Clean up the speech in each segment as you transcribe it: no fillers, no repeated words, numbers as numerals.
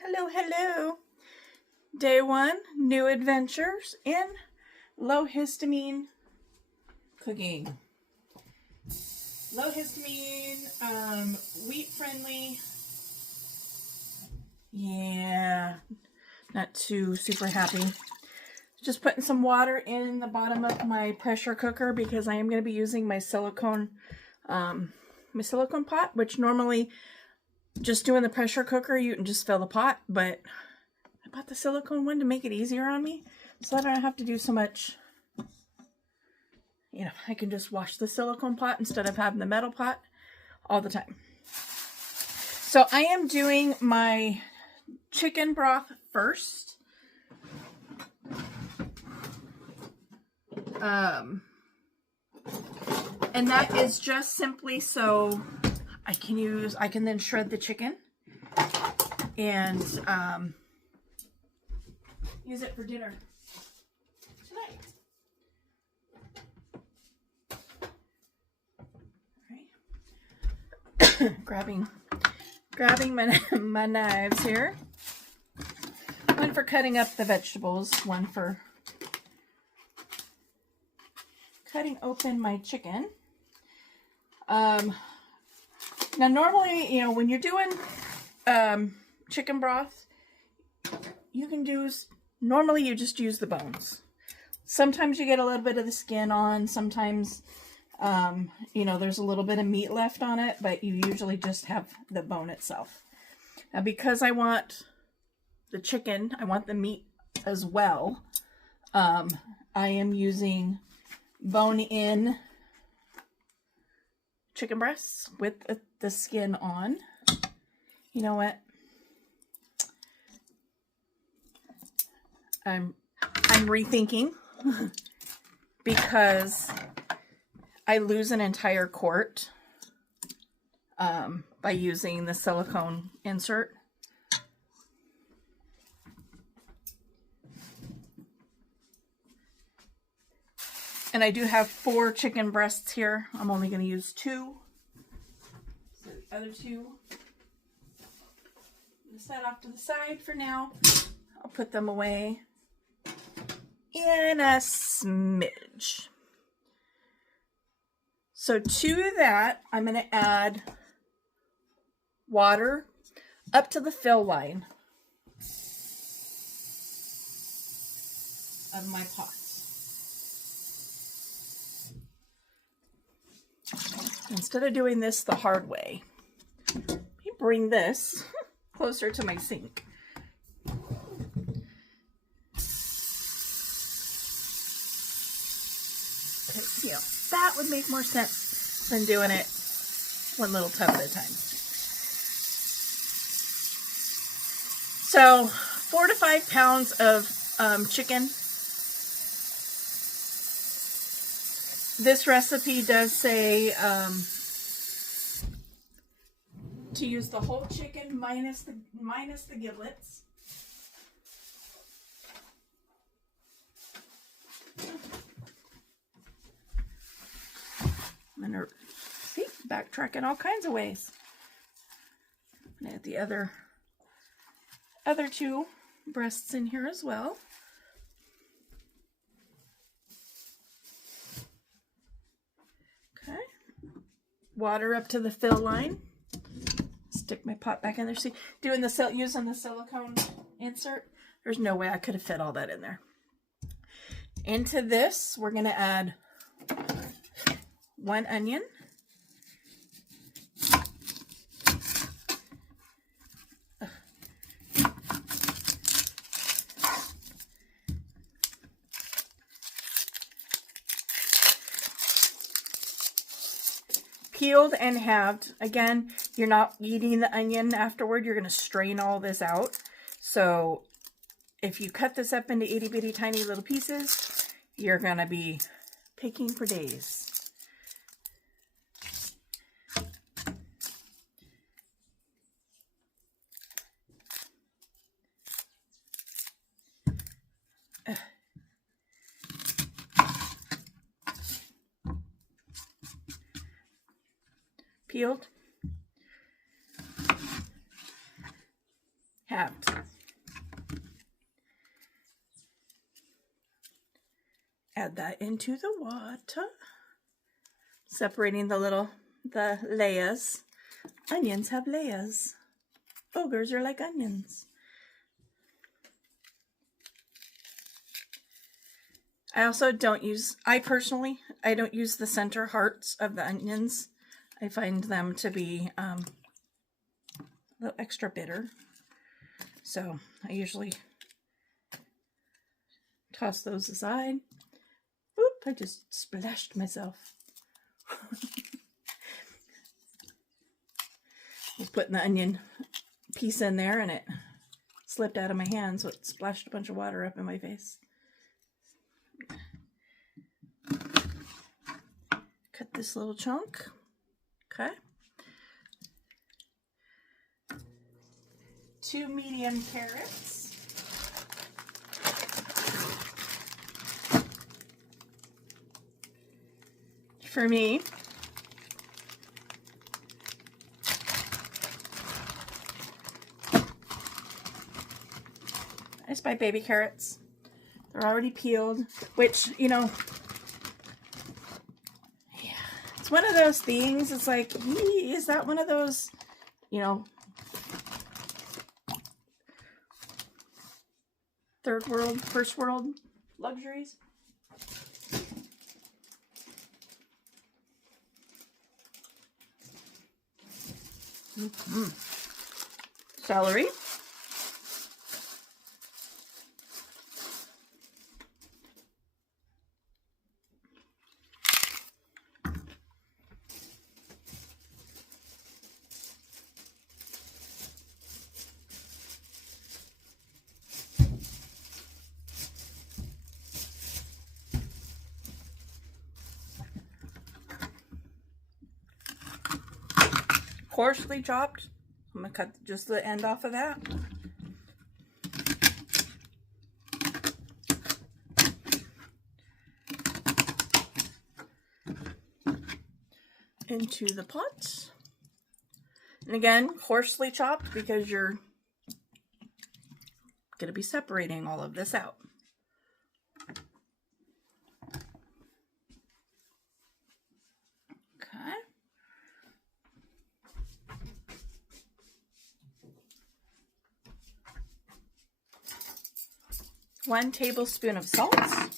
Hello, hello. Day one, new adventures in low histamine cooking. Low histamine, wheat friendly. Yeah, not too super happy. Just putting some water in the bottom of my pressure cooker because I am going to be using my silicone pot, which normally just doing the pressure cooker, you can just fill the pot, but I bought the silicone one to make it easier on me, so I don't have to do so much. You know, I can just wash the silicone pot instead of having the metal pot all the time. So I am doing my chicken broth first. And that is just simply so I can then shred the chicken and use it for dinner tonight. All right. grabbing my knives here. One for cutting up the vegetables, one for cutting open my chicken. Now normally, you know, when you're doing chicken broth, normally you just use the bones. Sometimes you get a little bit of the skin on, sometimes, you know, there's a little bit of meat left on it, but you usually just have the bone itself. Now because I want the chicken, I want the meat as well, I am using bone-in chicken breasts with the skin on. You know what? I'm rethinking because I lose an entire quart by using the silicone insert. And I do have 4 chicken breasts here. I'm only going to use 2. So the other 2, I'm going to set off to the side for now. I'll put them away in a smidge. So to that, I'm going to add water up to the fill line of my pot. Instead of doing this the hard way, let me bring this closer to my sink. Because, you know, that would make more sense than doing it one little tub at a time. So 4 to 5 pounds of chicken. This recipe does say to use the whole chicken minus the giblets. I'm gonna backtrack in all kinds of ways. I'm gonna add the other 2 breasts in here as well. Water up to the fill line. Stick my pot back in there. See, using the silicone insert, there's no way I could have fit all that in there. Into this, we're going to add 1 onion. Peeled and halved. Again, you're not eating the onion afterward. You're going to strain all this out. So if you cut this up into itty bitty tiny little pieces, you're going to be picking for days. Peeled, halved. Add that into the water, separating the layers. Onions have layers. Ogres are like onions. I personally don't use the center hearts of the onions. I find them to be a little extra bitter. So I usually toss those aside. Oop, I just splashed myself. Was putting the onion piece in there and it slipped out of my hand, so it splashed a bunch of water up in my face. Cut this little chunk. Okay. 2 medium carrots. For me. I just buy baby carrots. They're already peeled, which, you know, yeah, it's one of those things. It's like, is that one of those, you know, third world, first world luxuries? Celery. Coarsely chopped. I'm going to cut just the end off of that. Into the pot. And again, coarsely chopped because you're going to be separating all of this out. Okay. 1 tablespoon of salt. My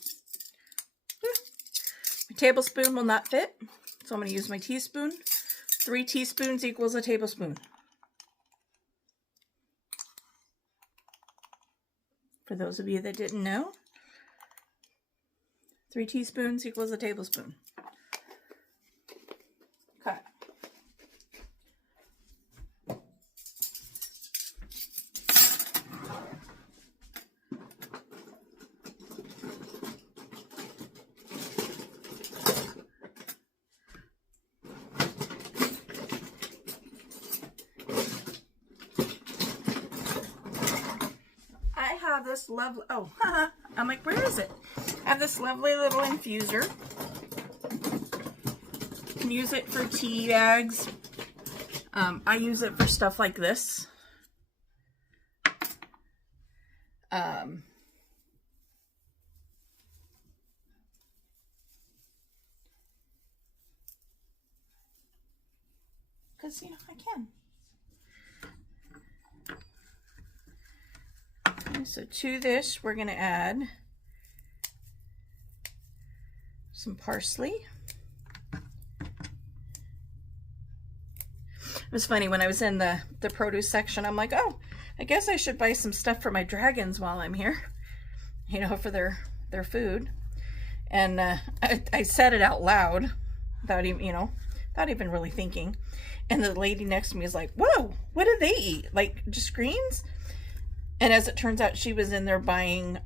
tablespoon will not fit, so I'm going to use my teaspoon. 3 teaspoons equals a tablespoon. For those of you that didn't know, 3 teaspoons equals a tablespoon. Okay. This lovely, I'm like, where is it? I have this lovely little infuser. You can use it for tea bags. I use it for stuff like this. Because, you know, I can. So to this, we're going to add some parsley. It was funny, when I was in the produce section, I'm like, oh, I guess I should buy some stuff for my dragons while I'm here, you know, for their food. And I said it out loud without even, you know, without even really thinking. And the lady next to me is like, whoa, what do they eat? Like, just greens? And as it turns out, she was in there buying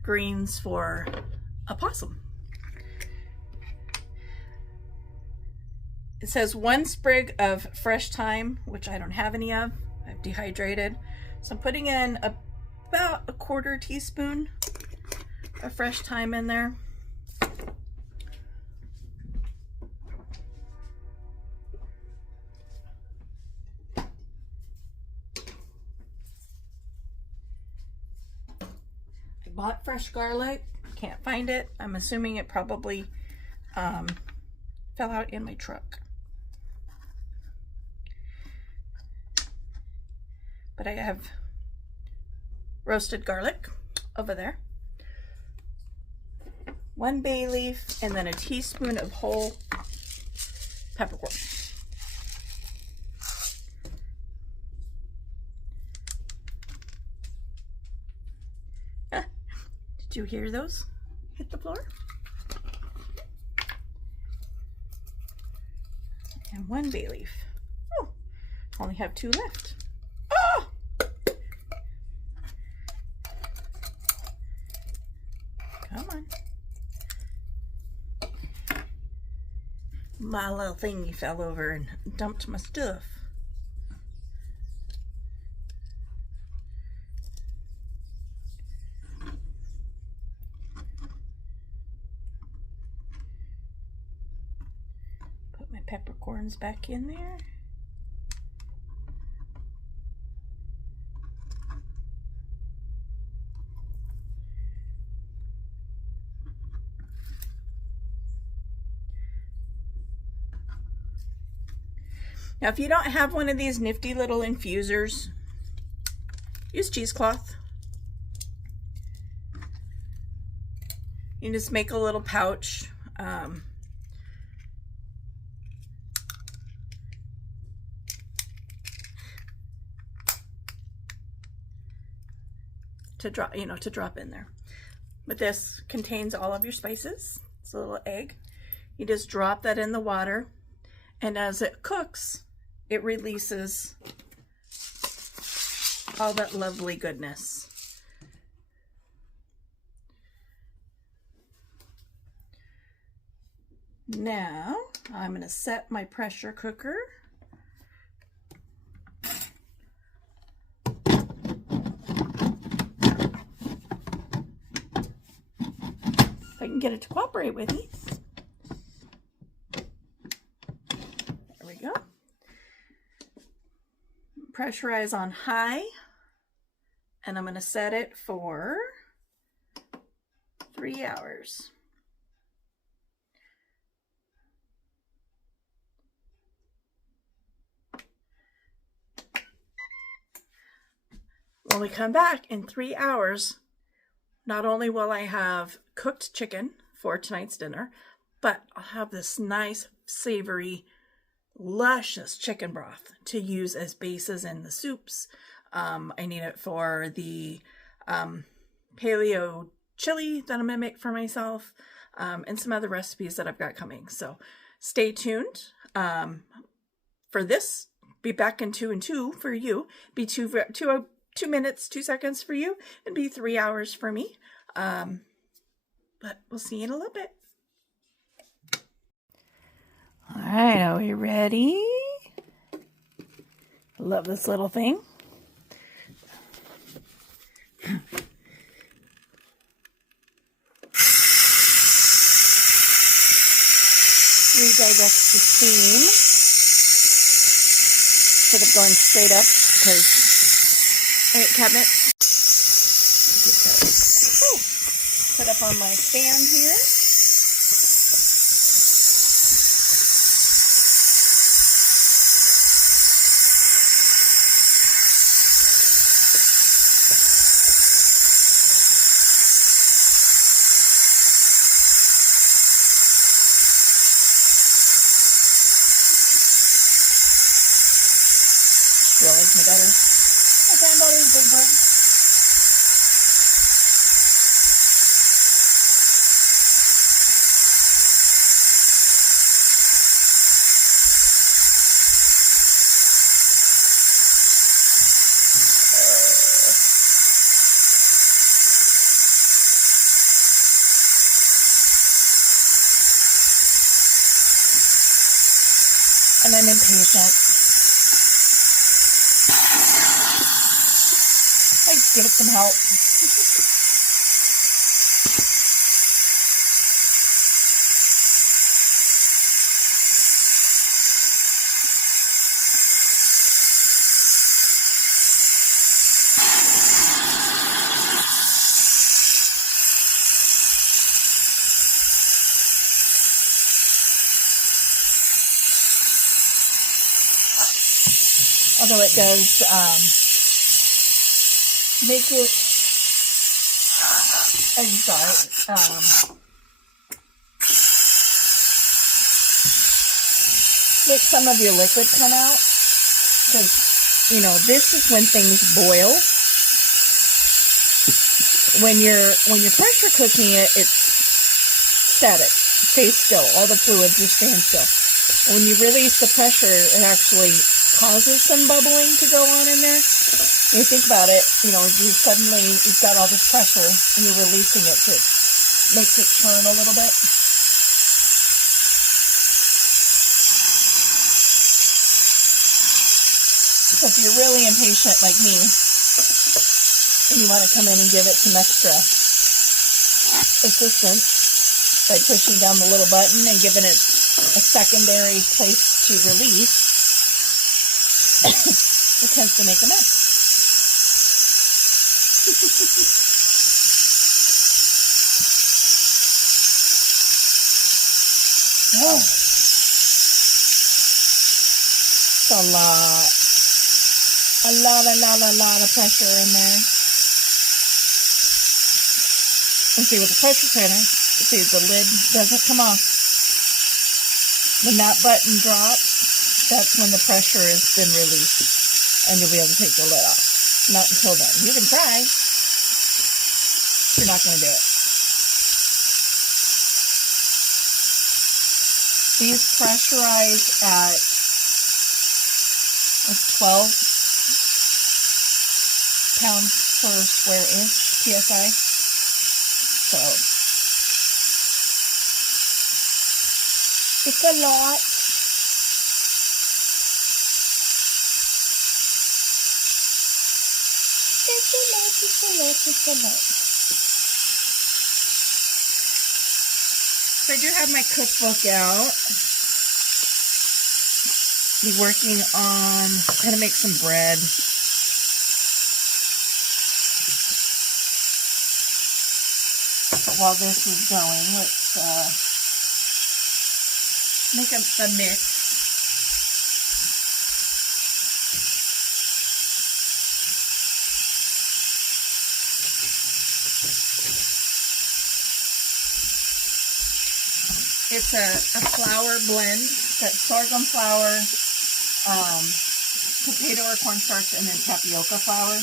greens for a possum. It says 1 sprig of fresh thyme, which I don't have any of. I've dehydrated. So I'm putting in about 1/4 teaspoon of fresh thyme in there. bought fresh garlic. Can't find it. I'm assuming it probably fell out in my truck. But I have roasted garlic over there. 1 bay leaf, and then a teaspoon of whole peppercorn. Did you hear those hit the floor? And 1 bay leaf. Oh, only have 2 left. Oh! Come on. My little thingy fell over and dumped my stuff. Put my peppercorns back in there. Now, if you don't have one of these nifty little infusers, use cheesecloth. You just make a little pouch. To drop in there. But this contains all of your spices. It's a little egg. You just drop that in the water, and as it cooks, it releases all that lovely goodness. Now, I'm going to set my pressure cooker. If I can get it to cooperate with me. There we go. Pressurize on high, and I'm going to set it for 3 hours. When we come back in 3 hours, not only will I have cooked chicken for tonight's dinner, but I'll have this nice, savory, luscious chicken broth to use as bases in the soups. I need it for the paleo chili that I'm going to make for myself, and some other recipes that I've got coming. So stay tuned for this. Be back in 2 and 2 for you. Be 2 minutes, 2 seconds for you, and be 3 hours for me. But we'll see you in a little bit. All right, are we ready? Love this little thing. Redirect the steam instead of going straight up, because cabinet. Put up on my stand here. Realize my butter. My grandmother's big bird. And I'm impatient. Give it some help. although it does make it make some of your liquid come out, because, you know, this is when things boil. When you're pressure cooking it, it's static, stays still. All the fluids just stand still. When you release the pressure, it actually causes some bubbling to go on in there. When you think about it, you know, you've got all this pressure and you're releasing it, so it makes it churn a little bit. So if you're really impatient like me, and you want to come in and give it some extra assistance by pushing down the little button and giving it a secondary place to release, it tends to make a mess. Oh, it's a lot of pressure in there. And see, with the pressure cooker, see, the lid doesn't come off. When that button drops, that's when the pressure has been released, and you'll be able to take the lid off. Not until then. You can try. You're not going to do it. These pressurize at 12 pounds per square inch PSI. So it's a lot. It's a lot. So I do have my cookbook out. Be working on how to make some bread. But while this is going, let's make a mix. It's a flour blend. It's got sorghum flour, potato or cornstarch, and then tapioca flour.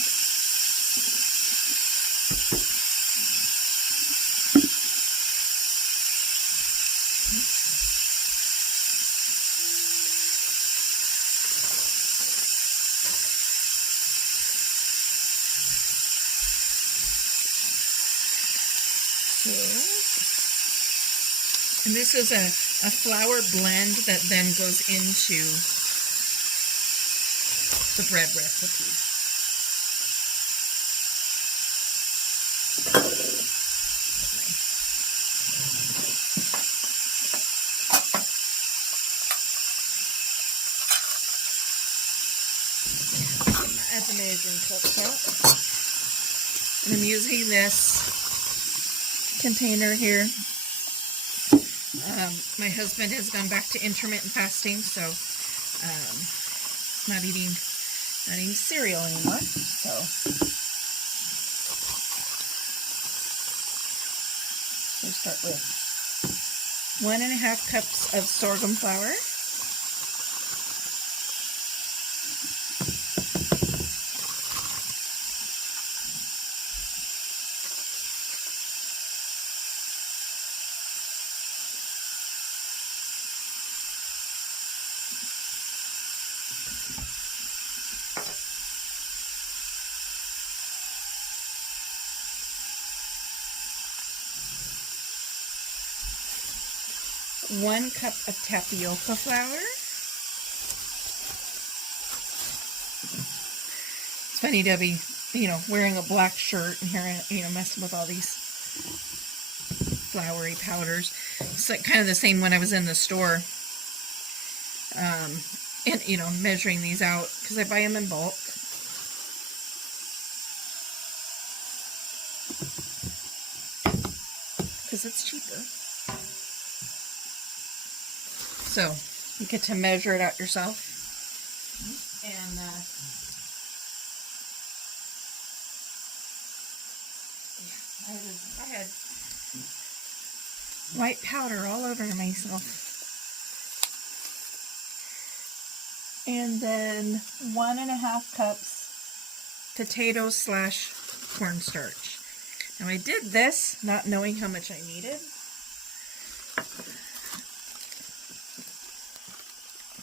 And this is a flour blend that then goes into the bread recipe. That's amazing cooktop. And I'm using this container here. My husband has gone back to intermittent fasting, so not eating cereal anymore. So we start with 1.5 cups of sorghum flour. One cup of tapioca flour. It's funny, Debbie, wearing a black shirt and here, messing with all these floury powders. It's like kind of the same when I was in the store, and measuring these out because I buy them in bulk. Because it's cheaper. So you get to measure it out yourself. And I had white powder all over myself. And then 1.5 cups potatoes / cornstarch. Now I did this not knowing how much I needed.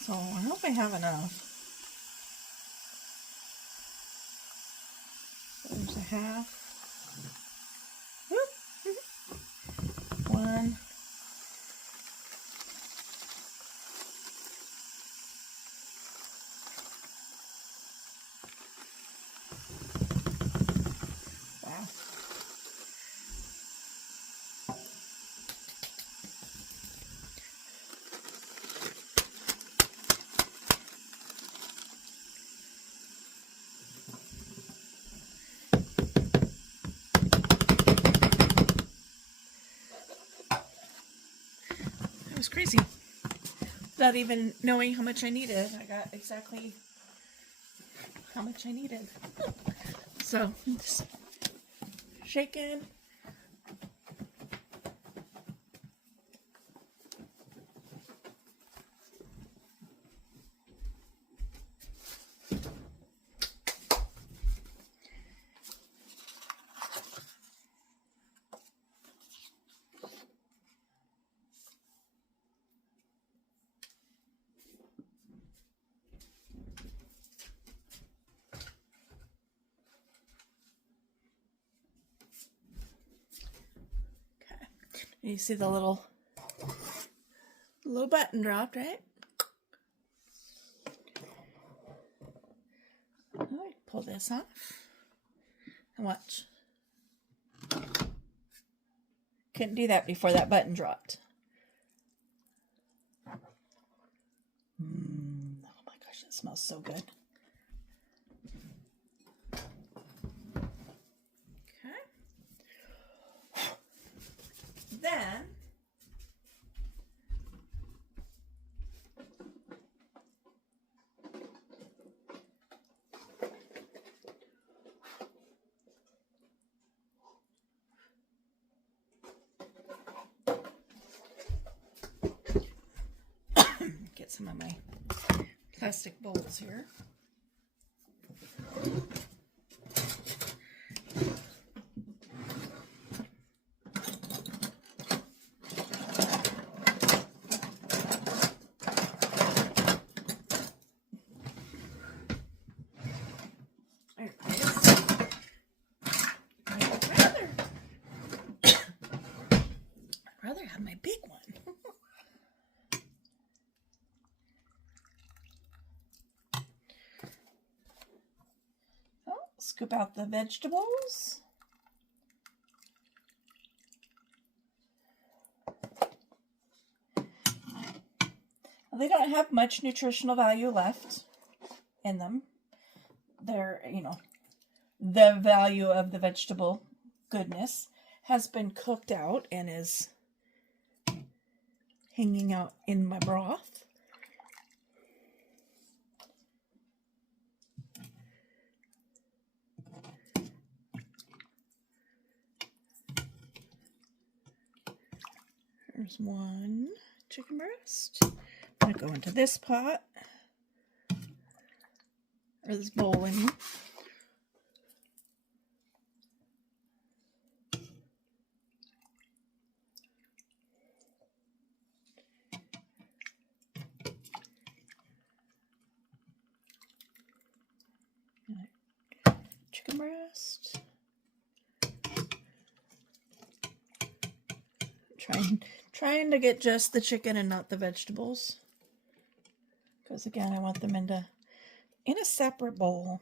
So I hope I have enough. So there's a half. One. Wow. That was crazy. Without even knowing how much I needed, I got exactly how much I needed. So, just shaking. You see the little button dropped, right? I'll pull this off and watch. Couldn't do that before that button dropped. Oh my gosh, it smells so good. Okay. Then get some of my plastic bowls here. I'd rather have my big one. Scoop out the vegetables. Well, they don't have much nutritional value left in them. They're, the value of the vegetable goodness has been cooked out and is hanging out in my broth. There's one chicken breast. I'm going to go into this pot, or this bowl, I mean. Chicken breast. Trying to get just the chicken and not the vegetables, because again I want them in a separate bowl.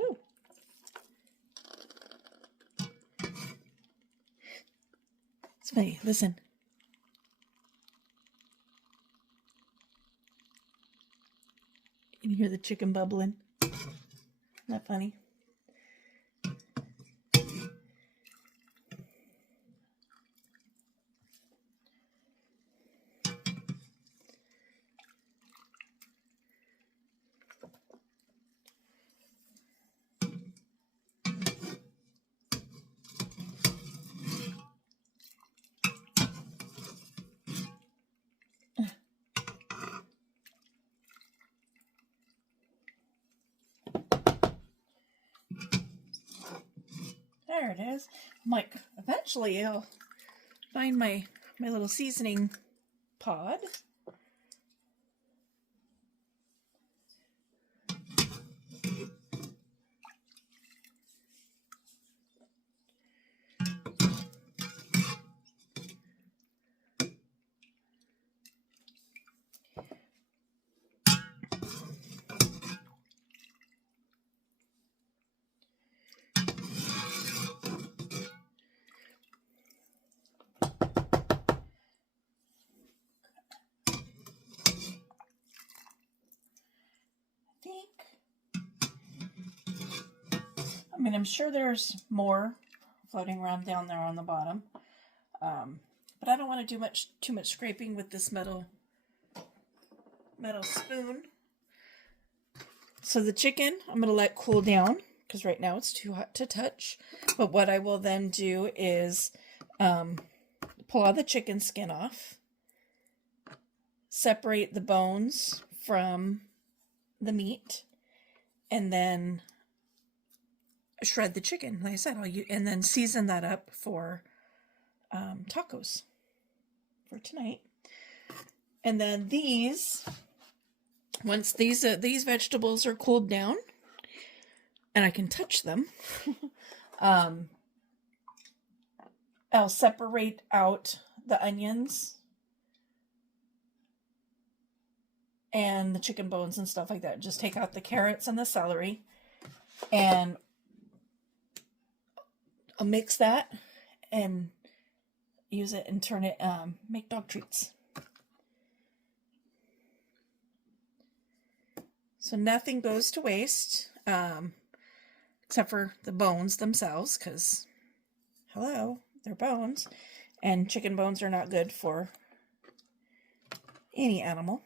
Ooh. It's funny, listen. You can hear the chicken bubbling. Isn't that funny? There it is. I'm like, eventually I'll find my little seasoning pod. I mean, I'm sure there's more floating around down there on the bottom, but I don't want to do too much scraping with this metal spoon. So the chicken, I'm going to let cool down because right now it's too hot to touch. But what I will then do is pull all the chicken skin off, separate the bones from the meat, and then shred the chicken. Like I said, and then season that up for tacos for tonight. And then once these vegetables are cooled down and I can touch them, I'll separate out the onions and the chicken bones and stuff like that. Just take out the carrots and the celery, and I'll mix that and use it and turn it, make dog treats. So nothing goes to waste, except for the bones themselves, because, hello, they're bones, and chicken bones are not good for any animal.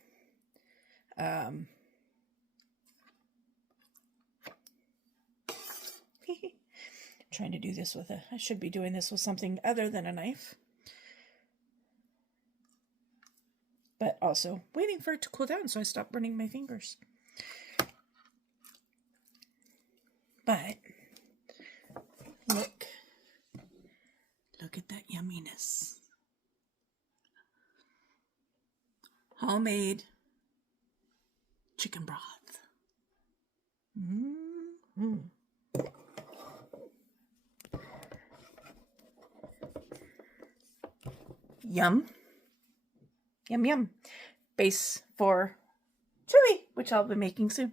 Trying to do this with I should be doing this with something other than a knife. But also waiting for it to cool down so I stop burning my fingers. But look at that yumminess. Homemade chicken broth. Mm-hmm. Yum. Yum, yum. Base for chili, which I'll be making soon.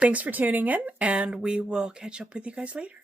Thanks for tuning in, and we will catch up with you guys later.